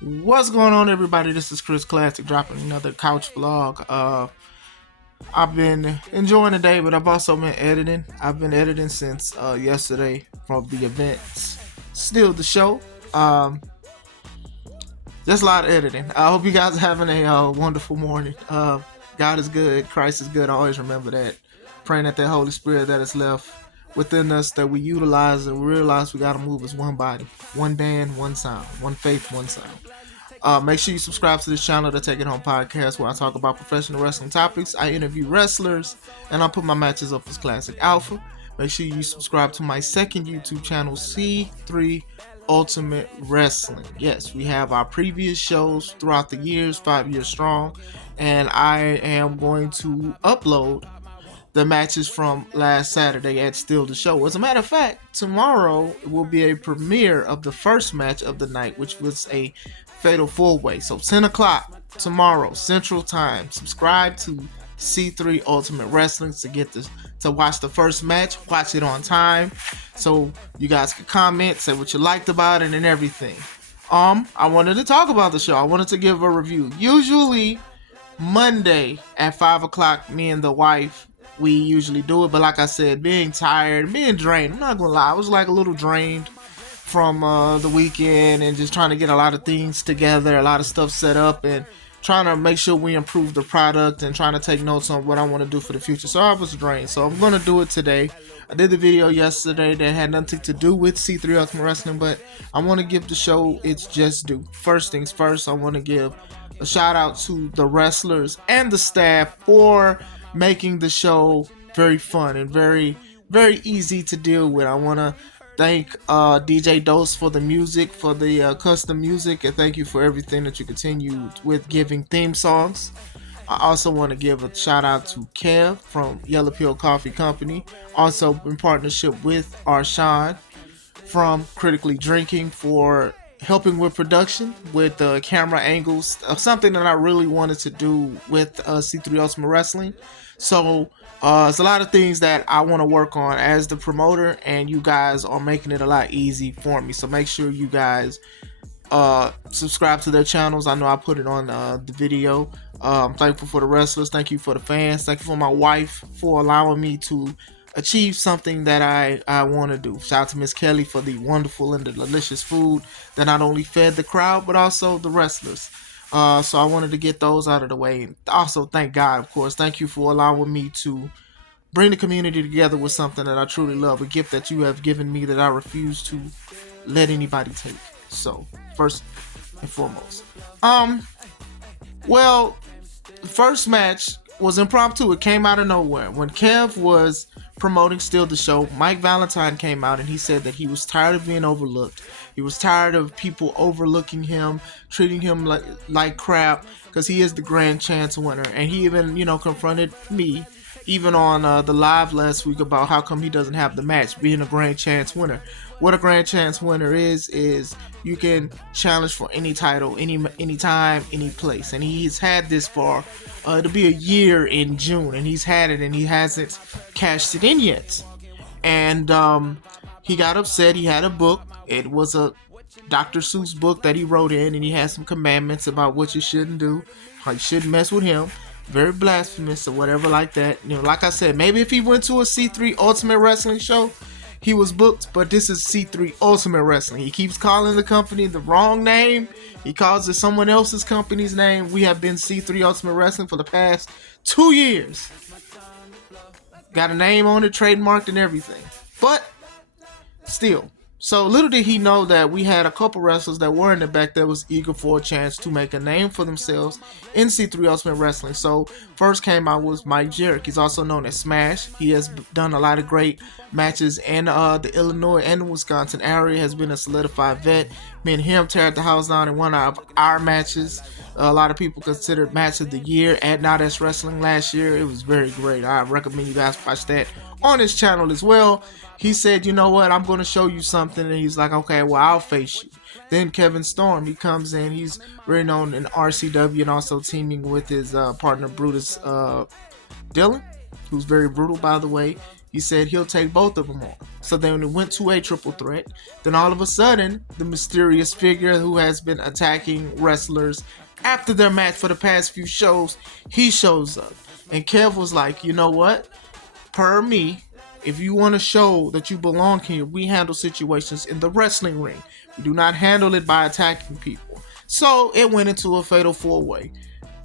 What's going on, everybody? This is Chris Classic dropping another couch vlog. I've been enjoying the day, but I've also been editing. I've been editing since yesterday from the events. Still the show. Just a lot of editing. I hope you guys are having a wonderful morning. God is good. Christ is good. I always remember that. Praying that the Holy Spirit that is left within us that we utilize and we realize we got to move as one body, one band, one sound, one faith, one sound. Make sure you subscribe to this channel, the Take It Home podcast, where I talk about professional wrestling topics. I interview wrestlers, and I put my matches up as Classic Alpha. Make sure you subscribe to my second YouTube channel, C3 Ultimate Wrestling. Yes, we have our previous shows throughout the years, 5 years strong, and I am going to upload the matches from last Saturday at Steele the Show. As a matter of fact, tomorrow will be a premiere of the first match of the night, which was a fatal four-way. So 10 o'clock tomorrow, Central Time. Subscribe to C3 Ultimate Wrestling to watch the first match. Watch it on time, so you guys can comment, say what you liked about it, and everything. I wanted to talk about the show. I wanted to give a review. Usually Monday at 5 o'clock, me and the wife, we usually do it, but like I said, being tired, being drained, I'm not gonna lie, I was like a little drained from the weekend and just trying to get a lot of things together, a lot of stuff set up, and trying to make sure we improve the product and trying to take notes on what I want to do for the future. So I was drained, so I'm gonna do it today. I did the video yesterday that had nothing to do with C3 Ultimate Wrestling, but I want to give the show its just due. First things first, I want to give a shout out to the wrestlers and the staff for making the show very fun and very easy to deal with. I want to thank DJ Dose for the music, for the custom music, and thank you for everything that you continue with giving theme songs. I also want to give a shout out to Kev from Yellow Pill Coffee Company, also in partnership with Arshawn from Critically Drinking for helping with production, with camera angles, something that I really wanted to do with C3 Ultimate Wrestling. So it's a lot of things that I want to work on as the promoter, and you guys are making it a lot easy for me. So make sure you guys subscribe to their channels. I know I put it on the video. I'm thankful for the wrestlers. Thank you for the fans. Thank you for my wife for allowing me to achieve something that I want to do. Shout out to Miss Kelly for the wonderful and the delicious food that not only fed the crowd but also the wrestlers. So I wanted to get those out of the way. And also thank God, of course. Thank you for allowing me to bring the community together with something that I truly love, a gift that you have given me that I refuse to let anybody take. So first and foremost, well, the first match was impromptu. It came out of nowhere. When Kev was promoting Steele the Show, Mike Valentine came out and he said that he was tired of being overlooked. He was tired of people overlooking him, treating him like crap, because he is the grand chance winner. And he even, confronted me, even on the live last week, about how come he doesn't have the match, being a grand chance winner. What a grand chance winner is you can challenge for any title, any time, any place. And he's had this for it'll be a year in June, and he's had it and he hasn't cashed it in yet. And he got upset. He had a book. It was a Dr. Seuss book that he wrote in, and he had some commandments about what you shouldn't do, how you shouldn't mess with him. Very blasphemous or whatever like that. Like I said, maybe if he went to a C3 Ultimate Wrestling show, he was booked, but this is C3 Ultimate Wrestling. He keeps calling the company the wrong name. He calls it someone else's company's name. We have been C3 Ultimate Wrestling for the past 2 years. Got a name on it, trademarked and everything. But still. So little did he know that we had a couple wrestlers that were in the back that was eager for a chance to make a name for themselves in C3 Ultimate Wrestling. So first came out was Mike Jarrett. He's also known as Smash. He has done a lot of great matches in the Illinois and the Wisconsin area. Has been a solidified vet. Me and him tear the house down in one of our matches. A lot of people considered match of the year at Not As Wrestling last year. It was very great. I recommend you guys watch that on his channel as well. He said, you know what, I'm going to show you something. And he's like, okay, well, I'll face you. Then Kevin Storm, he comes in. He's very known in RCW and also teaming with his partner Brutus Dillon, who's very brutal, by the way. He said he'll take both of them on. So then it went to a triple threat. Then all of a sudden, the mysterious figure who has been attacking wrestlers after their match for the past few shows, he shows up. And Kev was like, you know what? Per me, if you want to show that you belong here, we handle situations in the wrestling ring. We do not handle it by attacking people. So it went into a fatal 4-way.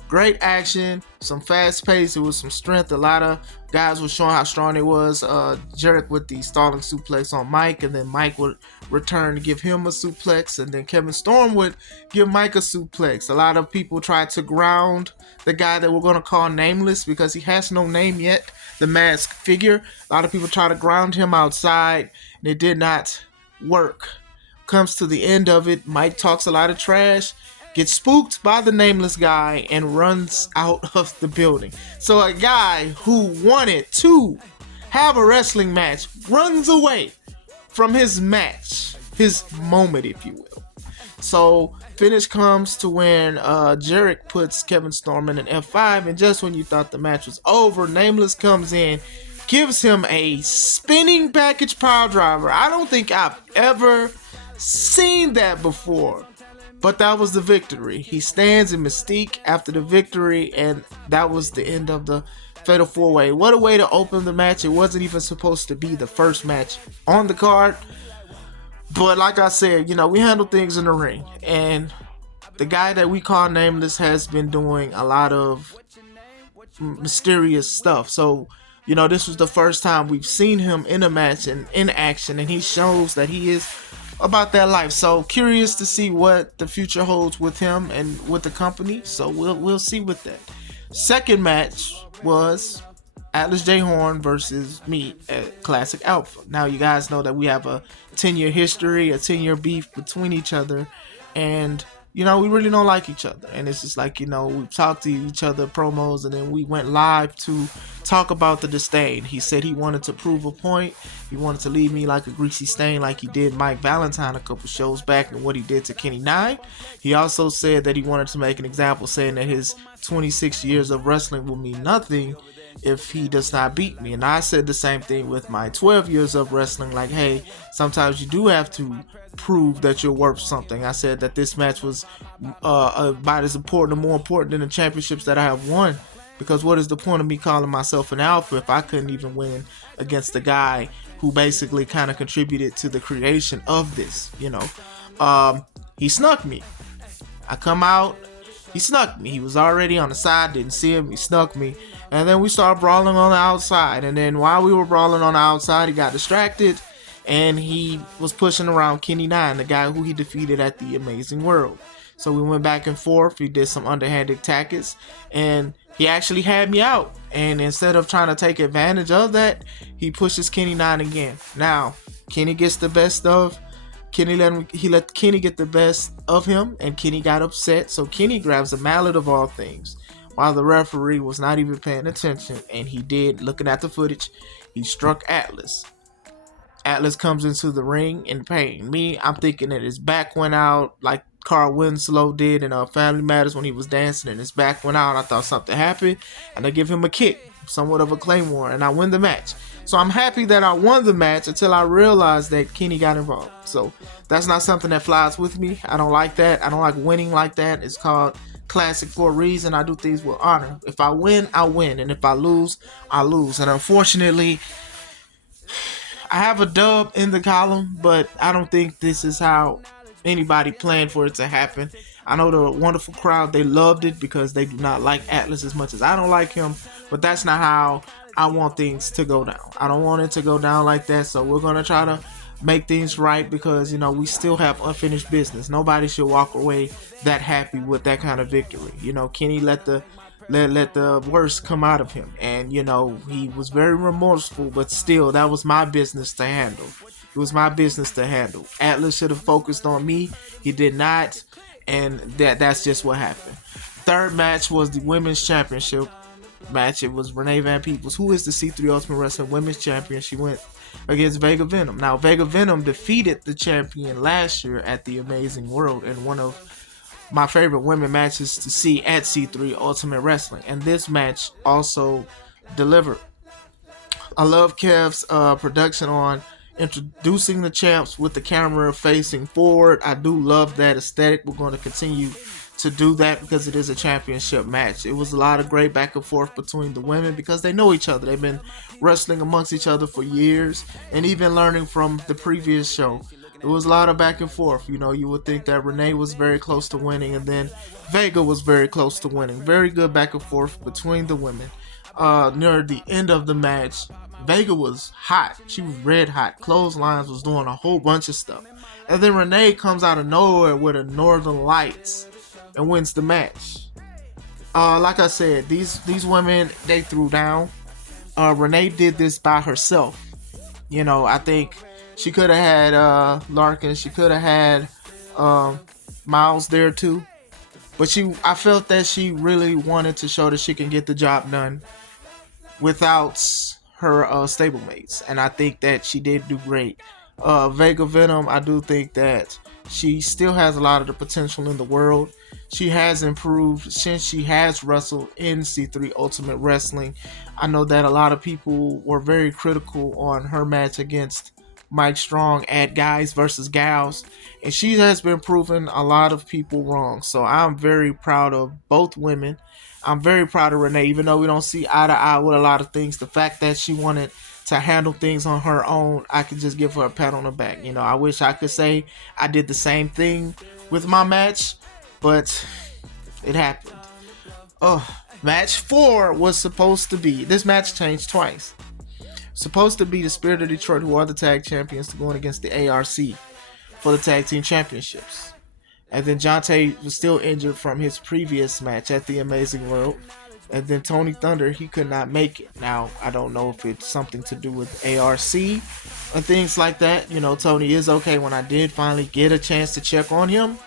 Great action, some fast pace, it was some strength. A lot of guys were showing how strong it was. Jarek with the stalling suplex on Mike, and then Mike would return to give him a suplex, and then Kevin Storm would give Mike a suplex. A lot of people tried to ground the guy that we're going to call Nameless because he has no name yet, the masked figure. A lot of people try to ground him outside, and it did not work. Comes to the end of it, Mike talks a lot of trash, gets spooked by the Nameless guy, and runs out of the building. So a guy who wanted to have a wrestling match runs away from his match, his moment, if you will. So finish comes to when Jarek puts Kevin Storm in an F5, and just when you thought the match was over, Nameless comes in, gives him a spinning package power driver. I don't think I've ever seen that before. But that was the victory. He stands in Mystique after the victory, and that was the end of the Fatal 4-Way. What a way to open the match. It wasn't even supposed to be the first match on the card. But like I said, you know, we handle things in the ring. And the guy that we call Nameless has been doing a lot of mysterious stuff. So, you know, this was the first time we've seen him in a match and in action, and he shows that he is about that life. So curious to see what the future holds with him and with the company. So we'll see with that. Second match was Atlas J. Horn versus me at Classic Alpha. Now you guys know that we have a 10-year history, a 10-year beef between each other, and you know, we really don't like each other. And it's just like, you know, we talked to each other promos, and then we went live to talk about the disdain. He said he wanted to prove a point. He wanted to leave me like a greasy stain like he did Mike Valentine a couple shows back and what he did to Kenny Nine. He also said that he wanted to make an example, saying that his 26 years of wrestling will mean nothing if he does not beat me. And I said the same thing with my 12 years of wrestling, like, hey, sometimes you do have to prove that you're worth something. I said that this match was about as important or more important than the championships that I have won, because what is the point of me calling myself an alpha if I couldn't even win against the guy who basically kind of contributed to the creation of this, you know. He snuck me. I come out, he snuck me. He was already on the side, didn't see him, he snuck me. And then we started brawling on the outside. And then while we were brawling on the outside, he got distracted, and he was pushing around Kenny Nine, the guy who he defeated at the Amazing World. So we went back and forth. He did some underhanded tactics, and he actually had me out. And instead of trying to take advantage of that, he pushes Kenny Nine again. Now, Kenny gets the best of Kenny. He let Kenny get the best of him, and Kenny got upset. So Kenny grabs a mallet of all things, while the referee was not even paying attention, and he did, looking at the footage, he struck Atlas. Atlas comes into the ring in pain. Me, I'm thinking that his back went out like Carl Winslow did in Family Matters when he was dancing and his back went out. I thought something happened, and I give him a kick, somewhat of a claymore, and I win the match. So I'm happy that I won the match until I realized that Kenny got involved. So that's not something that flies with me. I don't like that. I don't like winning like that. It's called Classic for a reason. I do things with honor. If I win, I win, and if I lose, I lose. And unfortunately, I have a dub in the column, but I don't think this is how anybody planned for it to happen. I know the wonderful crowd, they loved it because they do not like Atlas as much as I don't like him, but that's not how I want things to go down. I don't want it to go down like that, so we're going to try to make things right, because, you know, we still have unfinished business. Nobody should walk away that happy with that kind of victory. You know, Kenny let the worst come out of him, and, you know, he was very remorseful, but still, that was my business to handle. It was my business to handle. Atlas should have focused on me. He did not, and that's just what happened. Third match was the women's championship match. It was Renee Van Peebles, who is the C3 Ultimate Wrestling Women's Champion. She went against Vega Venom. Now, Vega Venom defeated the champion last year at the Amazing World in one of my favorite women matches to see at C3 Ultimate Wrestling. And this match also delivered. I love Kev's production on introducing the champs with the camera facing forward. I do love that aesthetic. We're going to continue to do that because it is a championship match. It was a lot of great back and forth between the women because they know each other. They've been wrestling amongst each other for years, and even learning from the previous show. It was a lot of back and forth. You know, you would think that Renee was very close to winning, and then Vega was very close to winning. Very good back and forth between the women. Near the end of the match, Vega was hot. She was red hot. Clotheslines was doing a whole bunch of stuff. And then Renee comes out of nowhere with a Northern Lights and wins the match. Like I said, these women, they threw down. Renee did this by herself. You know, I think she could have had Larkin. She could have had Miles there too. But I felt that she really wanted to show that she can get the job done without her stablemates, and I think that she did do great. Vega Venom, I do think that she still has a lot of the potential in the world. She has improved since she has wrestled in C3 Ultimate Wrestling. I know that a lot of people were very critical on her match against Mike Strong at Guys versus Gals, and she has been proving a lot of people wrong. So I'm very proud of both women. I'm very proud of Renee, even though we don't see eye to eye with a lot of things. The fact that she wanted to handle things on her own, I could just give her a pat on the back. You know, I wish I could say I did the same thing with my match, but it happened. Match 4 was supposed to be, this match changed twice. Supposed to be the Spirit of Detroit, who are the tag champions, to going against the ARC for the tag team championships. And then Jonte was still injured from his previous match at the Amazing World. And then Tony Thunder, he could not make it. Now, I don't know if it's something to do with ARC and things like that. You know, Tony is okay when I did finally get a chance to check on him.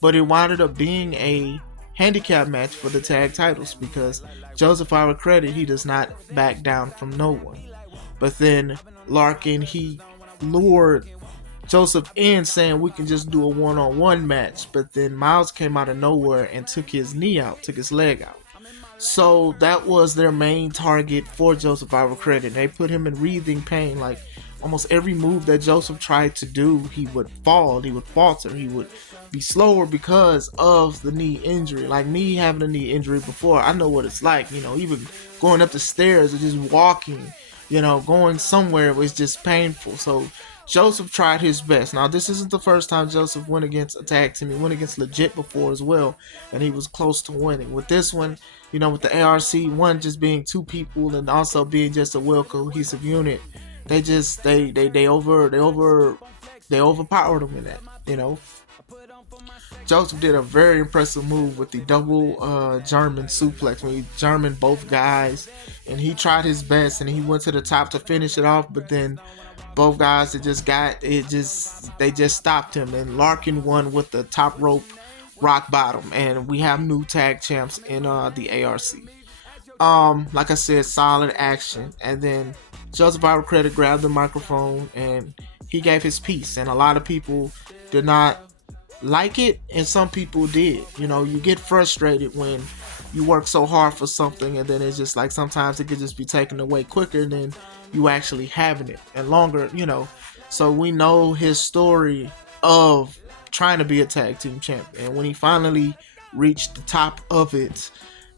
But it wound up being a handicap match for the tag titles because Joseph, our credit, he does not back down from no one. But then Larkin, he lured Joseph in saying we can just do a one-on-one match. But then Miles came out of nowhere and took his knee out, took his leg out. So that was their main target for Joseph, our credit. They put him in wreathing pain. Like almost every move that Joseph tried to do, he would fall, he would falter, he would be slower because of the knee injury. Like me having a knee injury before, I know what it's like. You know, even going up the stairs or just walking, you know, going somewhere was just painful. So Joseph tried his best. Now, this isn't the first time Joseph went against a tag team. He went against Legit before as well, and he was close to winning. With this one, you know, with the ARC, one just being two people and also being just a well cohesive unit, they overpowered him in that, you know. Joseph did a very impressive move with the double German suplex when he German both guys, and he tried his best and he went to the top to finish it off, but then both guys they just stopped him, and Larkin won with the top rope rock bottom, and we have new tag champs in the ARC. Like I said, solid action, and then Joseph Our Credit grabbed the microphone and he gave his piece, and a lot of people did not like it, and some people did. You know, you get frustrated when you work so hard for something and then it's just like sometimes it could just be taken away quicker than you actually having it and longer, you know. So we know his story of trying to be a tag team champion, and when he finally reached the top of it,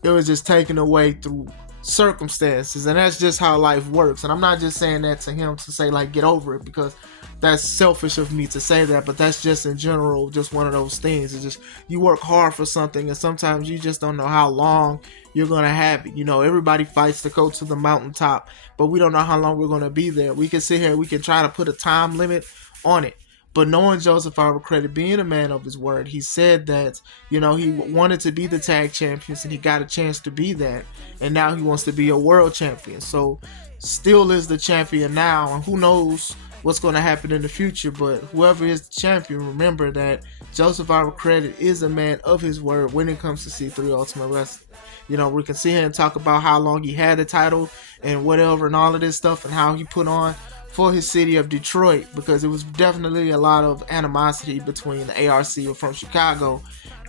it was just taken away through circumstances, and that's just how life works. And I'm not just saying that to him to say like get over it, because that's selfish of me to say that, but that's just in general just one of those things. It's just you work hard for something and sometimes you just don't know how long you're gonna have it. You know, everybody fights to go to the mountaintop, but we don't know how long we're gonna be there. We can sit here, we can try to put a time limit on it, but knowing Joseph Our Credit, being a man of his word, he said that, you know, he wanted to be the tag champions and he got a chance to be that, and now he wants to be a world champion. So Steele is the champion now, and who knows what's going to happen in the future, but whoever is the champion, remember that Joseph Our Credit is a man of his word when it comes to C3 Ultimate Wrestling. You know, we can sit here and talk about how long he had the title and whatever and all of this stuff and how he put on for his city of Detroit, because it was definitely a lot of animosity between the ARC from Chicago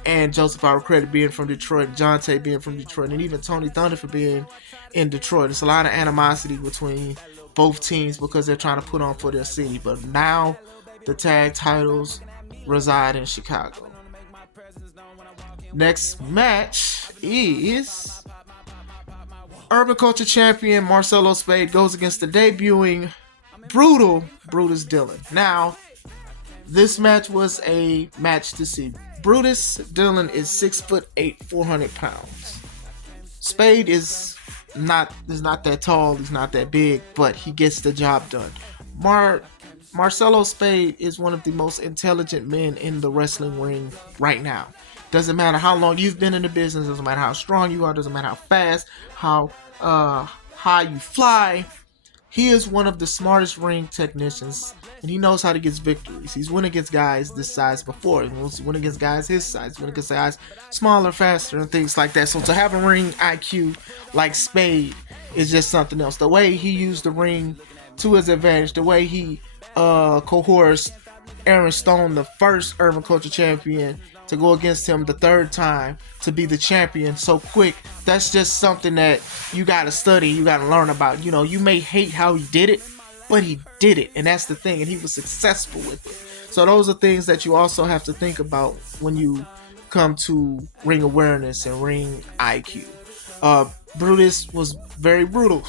and Joseph Our Credit being from Detroit, Jonte being from Detroit, and even Tony Thunder for being in Detroit. It's a lot of animosity between both teams because they're trying to put on for their city. But now the tag titles reside in Chicago. Next match is Urban Culture Champion Marcelo Spade goes against the debuting Brutus Dillon. Now, this match was a match to see. Brutus Dillon is 6'8", 400 pounds. Spade is not that tall, he's not that big, but he gets the job done. Marcelo Spade is one of the most intelligent men in the wrestling ring right now. Doesn't matter how long you've been in the business, doesn't matter how strong you are, doesn't matter how fast, how high you fly. He is one of the smartest ring technicians, and he knows how to get victories. He's won against guys this size before. He's won against guys his size. He's won against guys smaller, faster, and things like that. So to have a ring IQ like Spade is just something else. The way he used the ring to his advantage, the way he coerced Aaron Stone, the first Urban Culture Champion, to go against him the third time to be the champion so quick, that's just something that you gotta study, you gotta learn about. You know, you may hate how he did it, but he did it, and that's the thing, and he was successful with it. So those are things that you also have to think about when you come to ring awareness and ring IQ. Brutus was very brutal.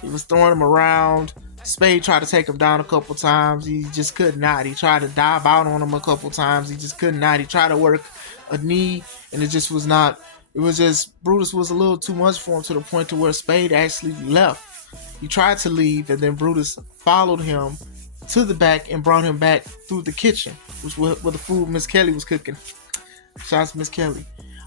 He was throwing him around. Spade tried to take him down a couple times. He just could not. He tried to dive out on him a couple times. He just could not. He tried to work a knee, and it just was not. It was just, Brutus was a little too much for him, to the point to where Spade actually left. He tried to leave, and then Brutus followed him to the back and brought him back through the kitchen, which was where the food Miss Kelly was cooking. Shouts to Miss Kelly.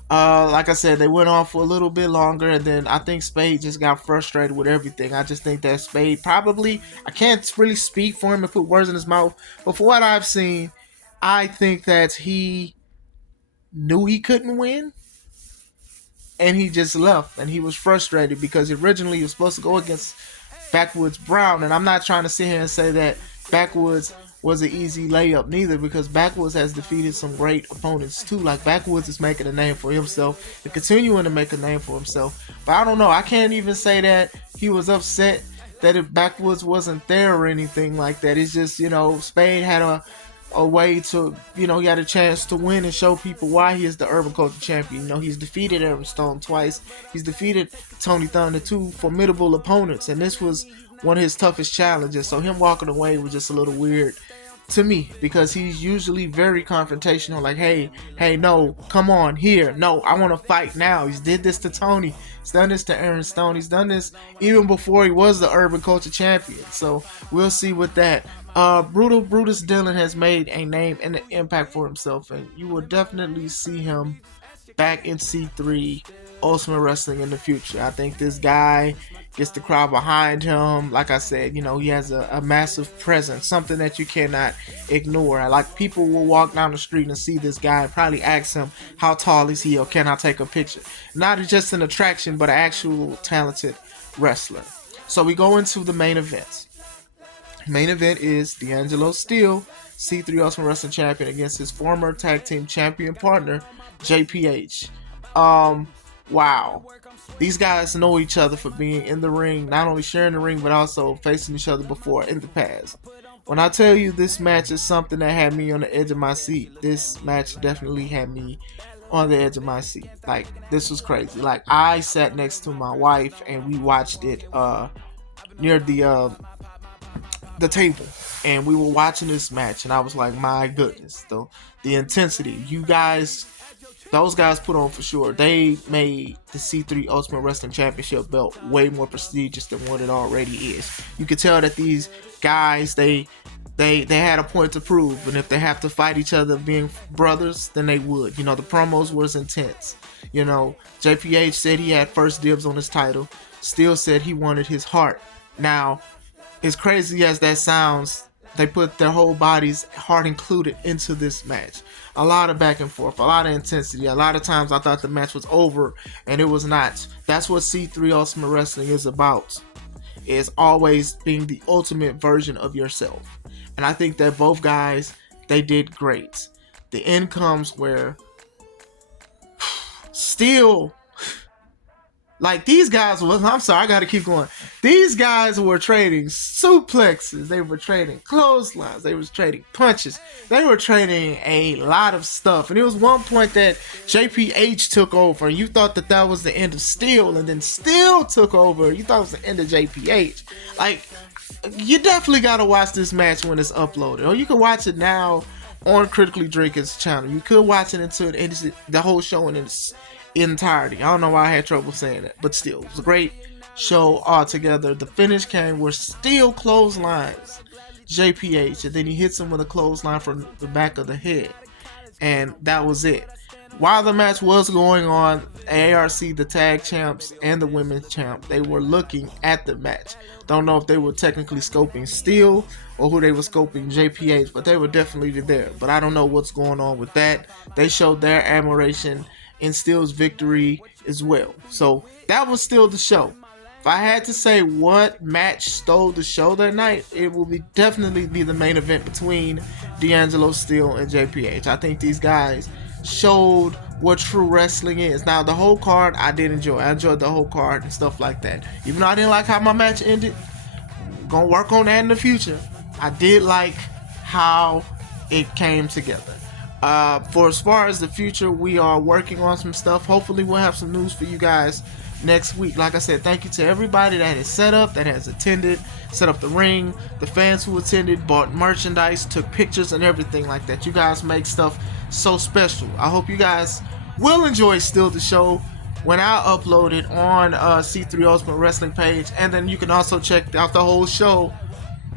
Like I said, they went on for a little bit longer, and then I think Spade just got frustrated with everything. I just think that Spade probably, I can't really speak for him and put words in his mouth, but for what I've seen, I think that he knew he couldn't win, and he just left, and he was frustrated because originally he was supposed to go against Backwoods Brown, and I'm not trying to sit here and say that Backwoods was an easy layup neither, because Backwoods has defeated some great opponents too. Like, Backwoods is making a name for himself and continuing to make a name for himself. But I don't know, I can't even say that he was upset that if Backwoods wasn't there or anything like that. It's just, you know, Spade had a way to, you know, he had a chance to win and show people why he is the Urban Culture Champion. You know, he's defeated Aaron Stone twice. He's defeated Tony Thunder, two formidable opponents, and this was one of his toughest challenges. So him walking away was just a little weird to me, because he's usually very confrontational. Like, hey, no, come on, here, no, I want to fight now. He's did this to Tony. He's done this to Aaron Stone. He's done this even before he was the Urban Culture Champion. So we'll see with that. Brutus Dillon has made a name and an impact for himself, and you will definitely see him back in C3 Ultimate Wrestling in the future. I think this guy gets the crowd behind him. Like I said, you know, he has a massive presence, something that you cannot ignore. Like, people will walk down the street and see this guy and probably ask him, how tall is he, or can I take a picture? Not just an attraction, but an actual talented wrestler. So we go into the main event. Main event is D'Angelo Steele, C3 Ultimate Wrestling Champion, against his former tag team champion partner, JPH. Wow. These guys know each other for being in the ring, not only sharing the ring, but also facing each other before in the past. When I tell you this match is something that had me on the edge of my seat, this match definitely had me on the edge of my seat. Like, this was crazy. Like, I sat next to my wife and we watched it near the table, and we were watching this match, and I was like, my goodness, the intensity those guys put on for sure. They made the C3 Ultimate Wrestling Championship belt way more prestigious than what it already is. You could tell that these guys, they had a point to prove, and if they have to fight each other being brothers, then they would. You know, the promos was intense. You know, JPH said he had first dibs on his title. Steele said he wanted his heart. Now, as crazy as that sounds, they put their whole bodies, heart included, into this match. A lot of back and forth, a lot of intensity. A lot of times I thought the match was over, and it was not. That's what C3 Ultimate Wrestling is about. It's always being the ultimate version of yourself. And I think that both guys, they did great. The end comes where Steele Like these guys was, I'm sorry, I gotta keep going. These guys were trading suplexes, they were trading clotheslines, they was trading punches, they were trading a lot of stuff. And it was one point that JPH took over, and you thought that that was the end of Steele, and then Steele took over. You thought it was the end of JPH. Like, you definitely gotta watch this match when it's uploaded, or you can watch it now on Critically Drinking's channel. You could watch it into the whole show in its entirety. I don't know why I had trouble saying that, but still, it was a great show altogether. The finish came where Steele clotheslines JPH, and then he hits him with a clothesline from the back of the head, and that was it. While the match was going on, ARC, the tag champs, and the women's champ, they were looking at the match. Don't know if they were technically scoping Steele or who they were scoping JPH, but they were definitely there. But I don't know what's going on with that. They showed their admiration in Steele's victory as well. So that was still the show. If I had to say what match stole the show that night, it will definitely be the main event between D'Angelo Steele and JPH. I think these guys showed what true wrestling is. Now, the whole card I did enjoy. I enjoyed the whole card and stuff like that. Even though I didn't like how my match ended, I'm gonna work on that in the future. I did like how it came together. For as far as the future, we are working on some stuff. Hopefully we'll have some news for you guys next week. Like I said, thank you to everybody that has set up, that has attended, set up the ring, the fans who attended, bought merchandise, took pictures and everything like that. You guys make stuff so special. I hope you guys will enjoy Still the Show when I upload it on C3 Ultimate Wrestling page, and then you can also check out the whole show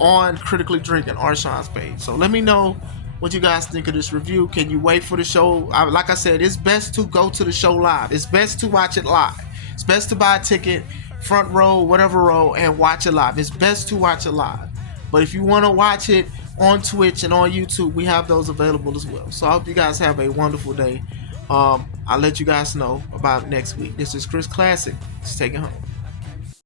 on Critically Drinking, Arshawn's page. So let me know what you guys think of this review. Can you wait for the show? Like I said, it's best to go to the show live. It's best to watch it live. It's best to buy a ticket, front row, whatever row, and watch it live. It's best to watch it live. But if you want to watch it on Twitch and on YouTube, we have those available as well. So I hope you guys have a wonderful day. I'll let you guys know about next week. This is Chris Classic. Let's take it home.